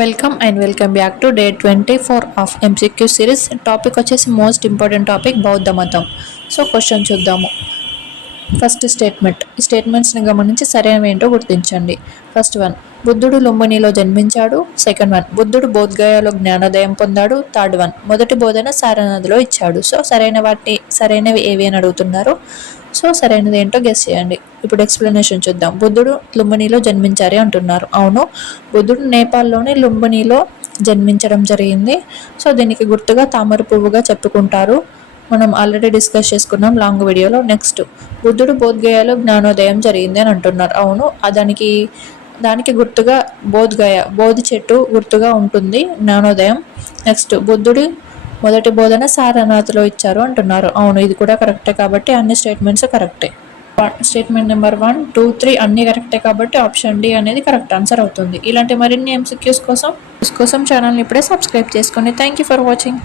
Welcome and welcome back to day 24 of MCQ series. Topic వచ్చేసి most important topic బౌద్ధ మతం. So question చూద్దాము. First statement. ఈ స్టేట్మెంట్స్ని గమనించి సరైనవి ఏంటో గుర్తించండి. ఫస్ట్ వన్, బుద్ధుడు లుంబినిలో జన్మించాడు. సెకండ్ వన్, బుద్ధుడు బోధ్గయాలో జ్ఞానోదయం పొందాడు. థర్డ్ వన్, మొదటి బోధన సారనాథ్లో ఇచ్చాడు. సో సరైనవి ఏవి అని అడుగుతున్నారు. సో సరైనది ఏంటో గెస్ చేయండి. ఇప్పుడు ఎక్స్ప్లెనేషన్ చూద్దాం. బుద్ధుడు లుంబినిలో జన్మించారు అంటున్నారు. అవును, బుద్ధుడు నేపాల్లోని లుంబినిలో జన్మించడం జరిగింది. సో దీనికి గుర్తుగా తామర పువ్వుగా చెప్పుకుంటారు. మనం ఆల్రెడీ డిస్కస్ చేసుకున్నాం లాంగ్ వీడియోలో. నెక్స్ట్, బుద్ధుడు బోధ్గయాలో జ్ఞానోదయం జరిగింది అని అంటున్నారు. అవును, దానికి గుర్తుగా బోధి చెట్టు గుర్తుగా ఉంటుంది జ్ఞానోదయం. నెక్స్ట్, బుద్ధుడి మొదటి బోధన సారనాథ్లో ఇచ్చారు అంటున్నారు. అవును, ఇది కూడా కరెక్టే కాబట్టి అన్ని స్టేట్మెంట్స్ కరెక్టే. స్టేట్మెంట్ నెంబర్ 1, 2, 3 అన్నీ కరెక్టే కాబట్టి ఆప్షన్ డి అనేది కరెక్ట్ ఆన్సర్ అవుతుంది. ఇలాంటి మరిన్ని ఎంసీక్యూస్ కోసం ఛానల్ని ఇప్పుడే సబ్స్క్రైబ్ చేసుకోండి. Thank you for watching.